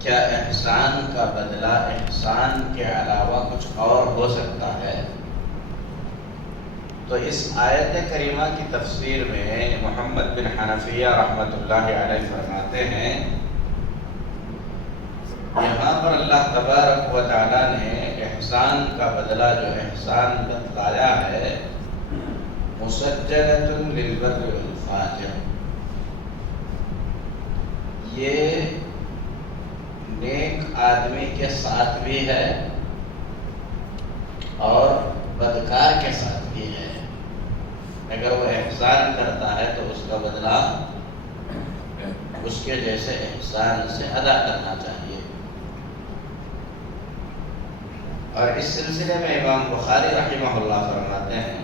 کیا احسان کا بدلہ احسان کے علاوہ کچھ اور ہو سکتا ہے؟ تو اس آیت کریمہ کی تفسیر میں محمد بن حنفیہ رحمۃ اللہ علیہ فرماتے ہیں، یہاں پر اللہ تبارک و تعالیٰ نے احسان کا بدلہ جو احسان بتلایا ہے، مسجلۃ للبر والفاجر، یہ نیک آدمی کے ساتھ بھی ہے اور بدکار کے ساتھ بھی ہے۔ اگر وہ احسان کرتا ہے تو اس کا بدلہ اس کے جیسے احسان سے ادا کرنا چاہیے۔ اور اس سلسلے میں امام بخاری رحمہ اللہ فرماتے ہیں،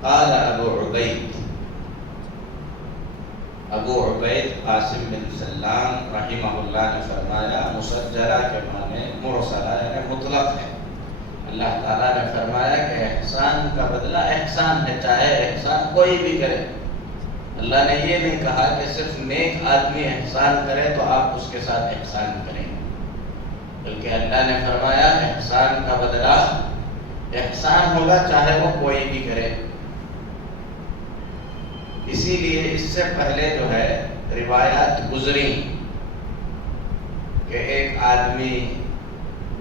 قال ابو عبید قاسم بن سلام رحمہ اللہ نے فرمایا، مسجلہ کے معنی مرسلہ یعنی مطلق ہے۔ اللہ تعالیٰ نے فرمایا کہ احسان کا بدلہ احسان ہے، چاہے احسان کوئی بھی کرے۔ اللہ نے یہ نہیں کہا کہ صرف نیک آدمی احسان کرے تو آپ اس کے ساتھ احسان کریں، بلکہ اللہ نے فرمایا احسان کا بدلہ احسان ہوگا چاہے وہ کوئی بھی کرے۔ اسی لیے اس سے پہلے جو ہے روایات گزری کہ ایک آدمی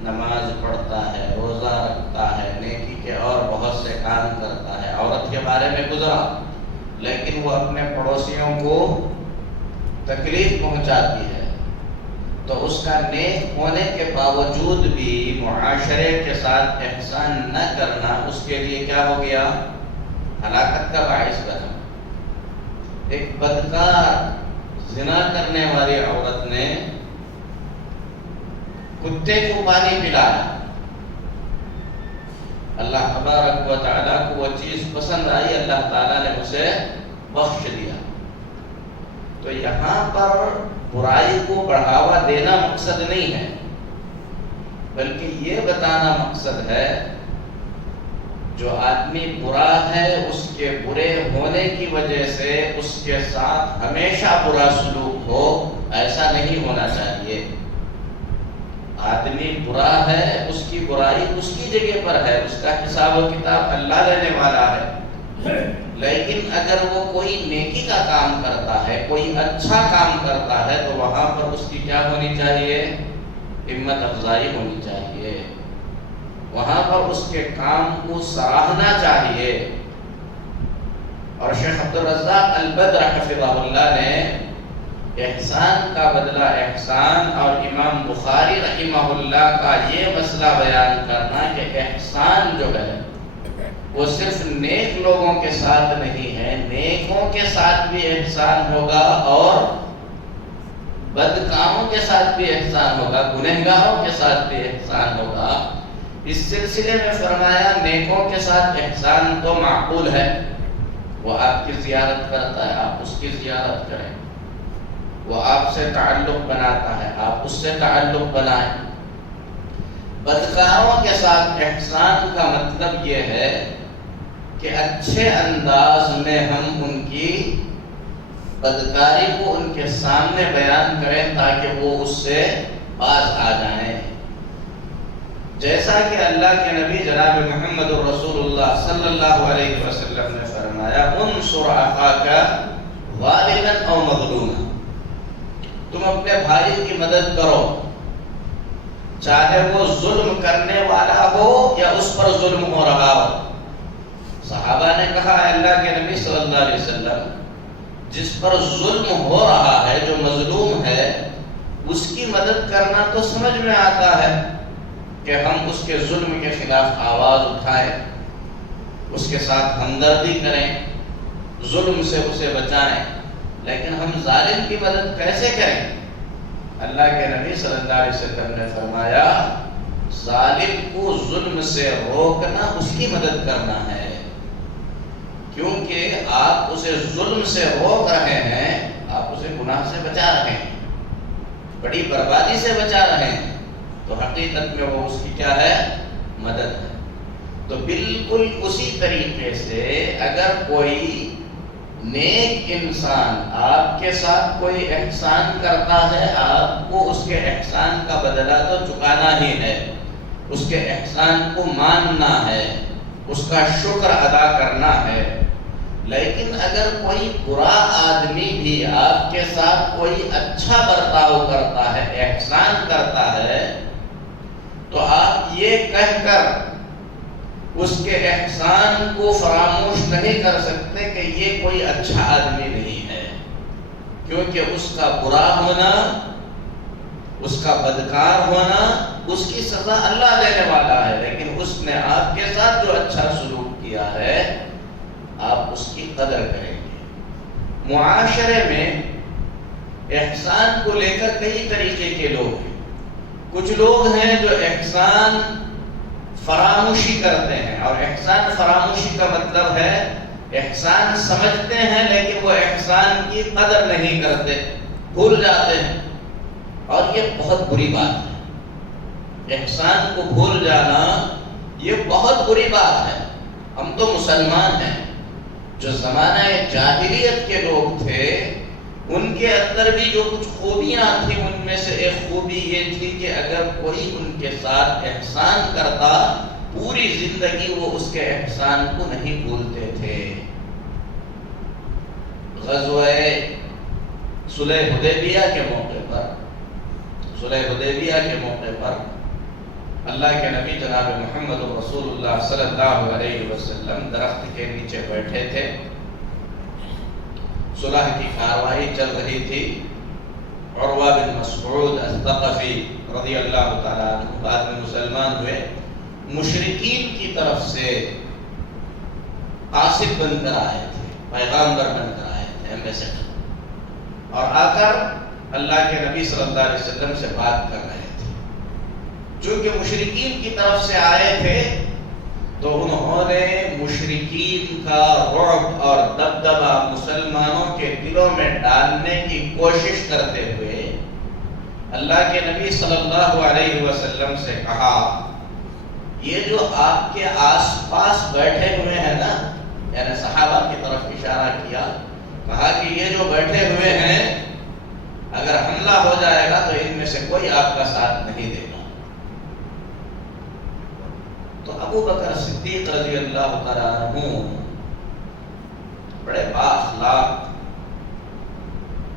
نماز پڑھتا ہے، روزہ رکھتا ہے، نیکی کے اور بہت سے کام کرتا ہے، عورت کے بارے میں گزرا، لیکن وہ اپنے پڑوسیوں کو تکلیف پہنچاتی ہے، تو اس کا نیک ہونے کے باوجود بھی معاشرے کے ساتھ احسان نہ کرنا اس کے لیے کیا ہو گیا؟ ہلاکت کا باعث بنا۔ ایک بدکار زنا کرنے والی عورت نے کتے کو پانی پلایا، اللہ تبارک و تعالیٰ کو وہ چیز پسند آئی، اللہ تعالیٰ نے اسے بخش دیا۔ تو یہاں پر برائی کو بڑھاوا دینا مقصد نہیں ہے، بلکہ یہ بتانا مقصد ہے جو آدمی برا ہے اس کے برے ہونے کی وجہ سے اس کے ساتھ ہمیشہ برا سلوک ہو، ایسا نہیں ہونا چاہیے۔ آدمی برا ہے، اس کی برائی اس کی جگہ پر ہے، اس کا حساب و کتاب اللہ لینے والا ہے، لیکن اگر وہ کوئی نیکی کا کام کرتا ہے، کوئی اچھا کام کرتا ہے، تو وہاں پر اس کی کیا ہونی چاہیے؟ ہمت افزائی ہونی چاہیے، وہاں پر اس کے کام کو سراہنا چاہیے۔ اور شیخ عبدالرزاق البدر حفظہ اللہ نے احسان کا بدلہ احسان اور امام بخاری رحمہ اللہ کا یہ مسئلہ بیان کرنا کہ احسان جو ہے وہ صرف نیک لوگوں کے ساتھ نہیں ہے، نیکوں کے ساتھ بھی احسان ہوگا اور بدکاروں کے ساتھ بھی احسان ہوگا، گنہگاروں کے ساتھ بھی احسان ہوگا۔ اس سلسلے میں فرمایا نیکوں کے ساتھ احسان تو معقول ہے، وہ آپ کی زیارت کرتا ہے، آپ اس کی زیارت کریں، وہ آپ سے تعلق بناتا ہے، آپ اس سے تعلق بنائیں۔ بدکاروں کے ساتھ احسان کا مطلب یہ ہے کہ اچھے انداز میں ہم ان کی بدکاری کو ان کے سامنے بیان کریں تاکہ وہ اس سے باز آ جائیں۔ جیسا کہ اللہ کے نبی جناب محمد رسول اللہ صلی اللہ علیہ وسلم نے فرمایا، انصر اخاک ظالما او مظلوما، تم اپنے بھائی کی مدد کرو چاہے وہ ظلم کرنے والا ہو یا اس پر ظلم ہو رہا ہو۔ صحابہ نے کہا، اللہ کے نبی صلی اللہ علیہ وسلم، جس پر ظلم ہو رہا ہے، جو مظلوم ہے، اس کی مدد کرنا تو سمجھ میں آتا ہے کہ ہم اس کے ظلم کے خلاف آواز اٹھائیں، اس کے ساتھ ہمدردی کریں، ظلم سے اسے بچائیں، لیکن ہم ظالم کی مدد کیسے کریں؟ اللہ کے نبی صلی اللہ علیہ وسلم نے فرمایا، ظالم کو ظلم سے روکنا اس کی مدد کرنا ہے، کیونکہ آپ اسے ظلم سے روک رہے ہیں، آپ اسے گناہ سے بچا رہے ہیں، بڑی بربادی سے بچا رہے ہیں، تو حقیقت میں وہ اس کی کیا ہے؟ مدد ہے۔ تو بالکل اسی طریقے سے اگر کوئی نیک انسان آپ کے ساتھ کوئی احسان کرتا ہے، آپ کو اس کے احسان کا بدلہ تو چکانا ہی ہے، اس کے احسان کو ماننا ہے، اس کا شکر ادا کرنا ہے۔ لیکن اگر کوئی برا آدمی بھی آپ کے ساتھ کوئی اچھا برتاؤ کرتا ہے، احسان کرتا ہے، تو آپ یہ کہہ کر اس کے احسان کو فراموش نہیں کر سکتے کہ یہ کوئی اچھا آدمی نہیں ہے، کیونکہ اس کا برا ہونا، اس کا بدکار ہونا، اس کی سزا اللہ دینے والا ہے، لیکن اس نے آپ کے ساتھ جو اچھا سلوک کیا ہے آپ اس کی قدر کریں گے۔ معاشرے میں احسان کو لے کر کئی طریقے کے لوگ ہیں۔ کچھ لوگ ہیں جو احسان فراموشی کرتے ہیں، اور احسان فراموشی کا مطلب ہے احسان سمجھتے ہیں لیکن وہ احسان کی قدر نہیں کرتے، بھول جاتے ہیں، اور یہ بہت بری بات ہے۔ احسان کو بھول جانا یہ بہت بری بات ہے۔ ہم تو مسلمان ہیں، جو زمانہ جاہلیت کے لوگ تھے ان کے اندر بھی جو کچھ خوبیاں تھیں، ان میں سے ایک خوبی یہ تھی کہ اگر کوئی ان کے ساتھ احسان کرتا پوری زندگی وہ اس کے احسان کو نہیں بھولتے تھے۔ غزوہ صلح حدیبیہ کے موقع پر اللہ کے نبی جناب محمد رسول اللہ صلی اللہ علیہ وسلم درخت کے نیچے بیٹھے تھے، صلح کی کارروائی چل رہی تھی۔ عروہ بن مسعود الثقفی رضی اللہ تعالیٰ عنہ بعد میں مسلمان ہوئے، مشرکین کی طرف سے قاصد بن کر آئے تھے، پیغامبر بن کر آئے تھے، ایمبیسڈر، اور آ کر اللہ کے نبی صلی اللہ علیہ وسلم سے بات کر رہے تھے۔ چونکہ مشرکین کی طرف سے آئے تھے تو انہوں نے مشرکین کا رعب اور دبدبہ مسلمانوں کے دلوں میں ڈالنے کی کوشش کرتے ہوئے اللہ کے نبی صلی اللہ علیہ وسلم سے کہا، یہ جو آپ کے آس پاس بیٹھے ہوئے ہیں نا، یعنی صحابہ کی طرف اشارہ کیا، کہا کہ یہ جو بیٹھے ہوئے ہیں اگر حملہ ہو جائے گا تو ان میں سے کوئی آپ کا ساتھ نہیں دے گا۔ تو ابو بکر صدیق رضی اللہ تعالیٰ عنہ بڑے بااخلاق،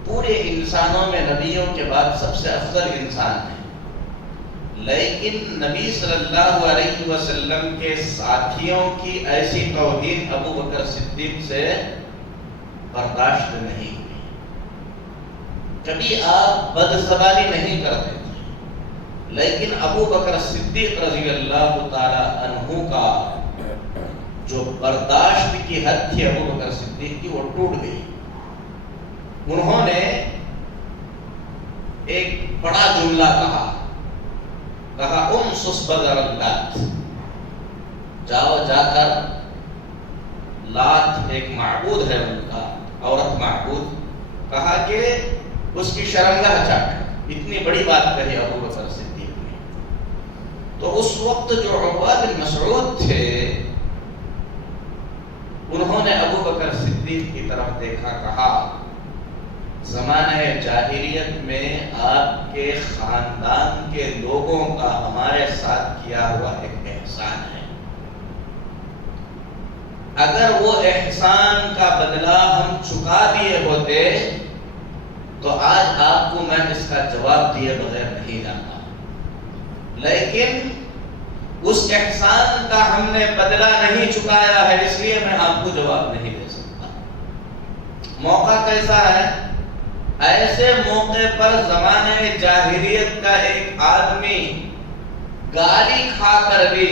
پورے انسانوں میں نبیوں کے بعد سب سے افضل انسان ہیں، لیکن نبی صلی اللہ علیہ وسلم کے ساتھیوں کی ایسی توہین ابو بکر صدیق سے برداشت نہیں ہوئی۔ کبھی آپ بدزبانی نہیں کرتے تھے، لیکن ابو بکر صدیق رضی اللہ تعالی عنہ کا جو برداشت کی حد تھی ابو بکر صدیق کی، وہ ٹوٹ گئی۔ انہوں نے ایک بڑا جملہ کہا امسس بدر اللات، جاؤ جا کر، لات ایک معبود ہے ان کا، عورت معبود، کہا کہ اس کی شرمگاہ چاٹ۔ اتنی بڑی بات کہی ابو بکر صدیق نے۔ تو اس وقت جو عروہ بن مسعود تھے انہوں نے ابو بکر صدیق کی طرف دیکھا، کہا زمانہ جاہلیت میں آپ کے خاندان کے لوگوں کا ہمارے ساتھ کیا ہوا ایک احسان ہے، اگر وہ احسان کا بدلہ ہم چکا دیے ہوتے تو آج آپ کو میں اس کا جواب دیے بغیر نہیں جاتا، لیکن اس احسان کا ہم نے بدلہ نہیں چکایا ہے، اس لیے میں آپ کو جواب نہیں دے سکتا۔ موقع کیسا ہے؟ ایسے موقع پر زمانے جاہلیت کا ایک آدمی گالی کھا کر بھی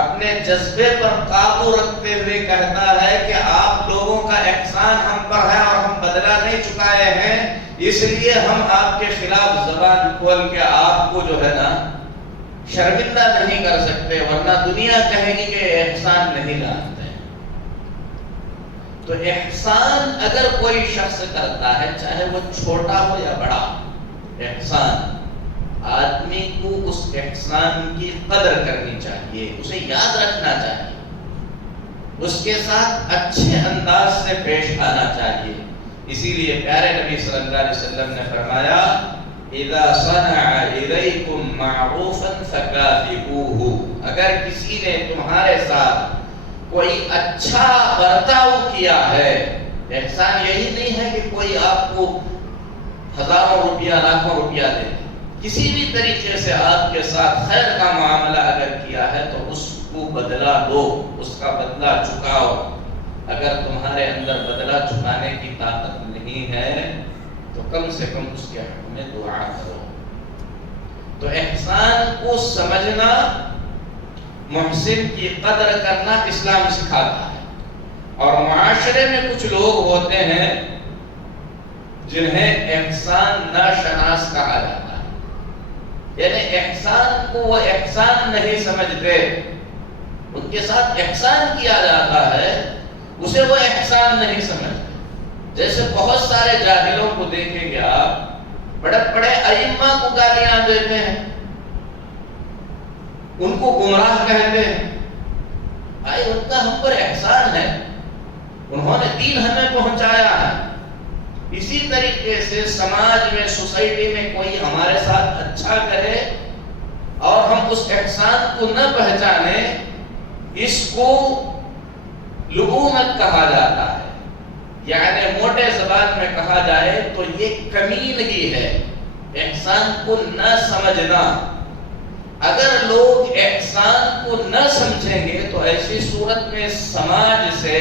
اپنے جذبے پر قابو رکھتے ہوئے کہتا ہے کہ آپ لوگوں کا احسان ہم پر ہے اور ہم بدلہ نہیں چکائے ہیں، اس لیے ہم آپ کے خلاف زبان کھول کے آپ کو جو ہے نا شرمندہ نہیں کر سکتے، ورنہ دنیا کہے گی کہ احسان نہیں جانتے۔ تو احسان اگر کوئی شخص کرتا ہے، چاہے وہ چھوٹا ہو یا بڑا، احسان آدمی کو اس احسان کی قدر کرنی چاہیے، اسے یاد رکھنا چاہیے، اس کے ساتھ اچھے انداز سے پیش آنا چاہیے۔ اسی لیے پیارے نبی صلی اللہ علیہ وسلم نے فرمایا اذا صنع الیکم معروفا فکافئوہ، اگر کسی نے تمہارے ساتھ کوئی اچھا برتاؤ کیا ہے، احسان یہی نہیں ہے کہ کوئی آپ کو ہزاروں روپیہ لاکھوں روپیہ دے، کسی بھی طریقے سے آپ کے ساتھ خیر کا معاملہ اگر کیا ہے تو اس کو بدلہ دو، اس کا بدلہ چکاؤ۔ اگر تمہارے اندر بدلہ چکانے کی طاقت نہیں ہے تو کم سے کم اس کے حق میں دعا کرو۔ تو احسان کو سمجھنا، محسن کی قدر کرنا اسلام سکھاتا ہے۔ اور معاشرے میں کچھ لوگ ہوتے ہیں جنہیں احسان ناشناس کہا جاتا ہے، یعنی احسان کو وہ احسان نہیں سمجھتے، ان کے ساتھ احسان کیا جاتا ہے اسے وہ احسان نہیں سمجھتے۔ جیسے بہت سارے جاہلوں کو دیکھیں گے آپ، بڑے بڑے ائمہ کو گالیاں دیتے ہیں، ان کو گمراہ کہتے ہیں، بھائی ان کا ہم پر احسان ہے، انہوں نے دین ہمیں پہنچایا ہے۔ اسی طریقے سے سماج میں، سوسائٹی میں کوئی ہمارے ساتھ اچھا کرے اور ہم اس احسان کو نہ پہچانے، اس کو لعونت کہا جاتا ہے، یعنی موٹے زبان میں کہا جائے تو یہ کمینگی ہے، احسان کو نہ سمجھنا۔ اگر لوگ احسان کو نہ سمجھیں گے تو ایسی صورت میں سماج سے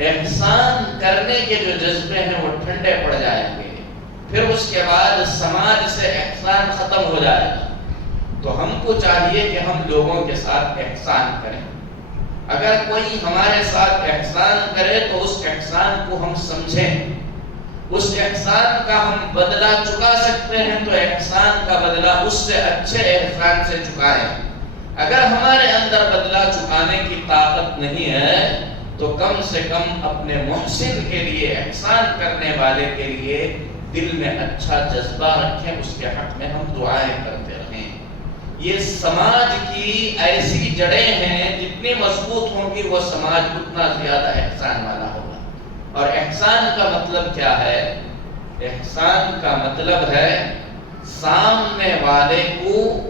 احسان کرنے کے جو جذبے ہیں وہ ٹھنڈے پڑ جائیں گے، پھر اس کے بعد سماج سے احسان ختم ہو جائے گا۔ تو ہم کو چاہیے کہ ہم لوگوں کے ساتھ احسان کریں۔ اگر کوئی ہمارے ساتھ احسان کرے تو اس احسان کو ہم سمجھیں، اس احسان کا ہم بدلہ چکا سکتے ہیں تو احسان کا بدلہ اس سے اچھے احسان سے چکائیں۔ اگر ہمارے اندر بدلہ چکانے کی طاقت نہیں ہے تو کم سے کم اپنے محسن کے لیے، احسان کرنے والے کے لیے دل میں اچھا جذبہ رکھیں، اس کے حق میں ہم دعائیں کرتے رہیں۔ یہ سماج کی ایسی جڑیں ہیں، جتنی مضبوط ہوں گی وہ سماج اتنا زیادہ احسان والا ہوگا۔ اور احسان کا مطلب کیا ہے؟ احسان کا مطلب ہے سامنے والے کو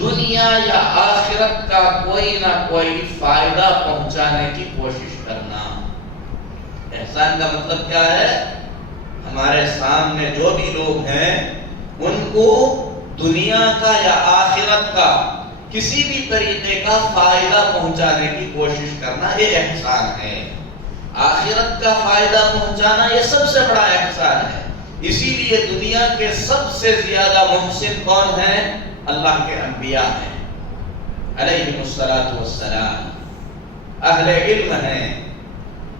دنیا یا آخرت کا کوئی نہ کوئی فائدہ پہنچانے کی کوشش کرنا۔ احسان کا مطلب کیا ہے؟ ہمارے سامنے جو بھی لوگ ہیں ان کو دنیا کا یا آخرت کا کسی بھی طریقے کا فائدہ پہنچانے کی کوشش کرنا، یہ احسان ہے۔ آخرت کا فائدہ پہنچانا یہ سب سے بڑا احسان ہے۔ اسی لیے دنیا کے سب سے زیادہ محسن کون ہیں؟ اللہ کے انبیاء ہیں علیہم الصلاۃ والسلام، اہل علم ہیں۔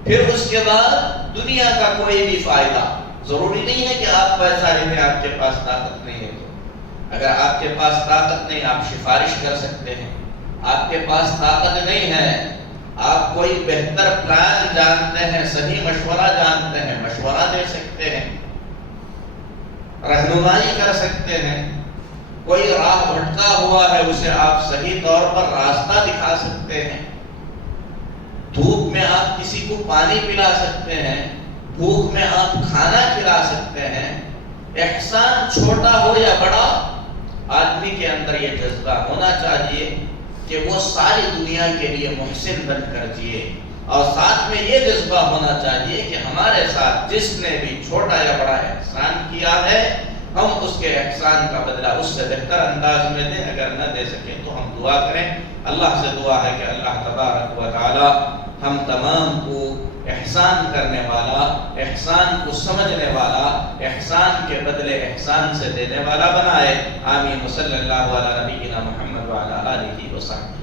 پھر اس کے بعد دنیا کا کوئی بھی فائدہ، ضروری نہیں ہے کہ آپ پیسہ لینے آپ کے پاس طاقت نہیں ہے، تو اگر آپ کے پاس طاقت نہیں آپ سفارش کر سکتے ہیں، آپ کے پاس طاقت نہیں ہے آپ کوئی بہتر پلان جانتے ہیں، صحیح مشورہ جانتے ہیں، مشورہ دے سکتے ہیں، رہنمائی کر سکتے ہیں، کوئی راہ بھٹکا ہوا ہے اسے آپ صحیح طور پر راستہ دکھا سکتے ہیں، دھوپ میں آپ کسی کو پانی پلا سکتے ہیں، بھوک میں آپ کھانا کھلا سکتے ہیں۔ احسان چھوٹا ہو یا بڑا، آدمی کے اندر یہ جذبہ ہونا چاہیے کہ وہ ساری دنیا کے لیے محسن بن کر جیے، اور ساتھ میں یہ جذبہ ہونا چاہیے کہ ہمارے ساتھ جس نے بھی چھوٹا یا بڑا احسان کیا ہے ہم اس کے احسان کا بدلہ اس سے بہتر انداز میں دیں۔ اگر نہ دے سکیں تو ہم دعا کریں، اللہ سے دعا ہے کہ اللہ تبارک و تعالی ہم تمام کو احسان کرنے والا، احسان کو سمجھنے والا، احسان کے بدلے احسان سے دینے والا بنائے۔ آمین۔ صلی اللہ علی نبینا محمد وعلی آلہ وصحبہ۔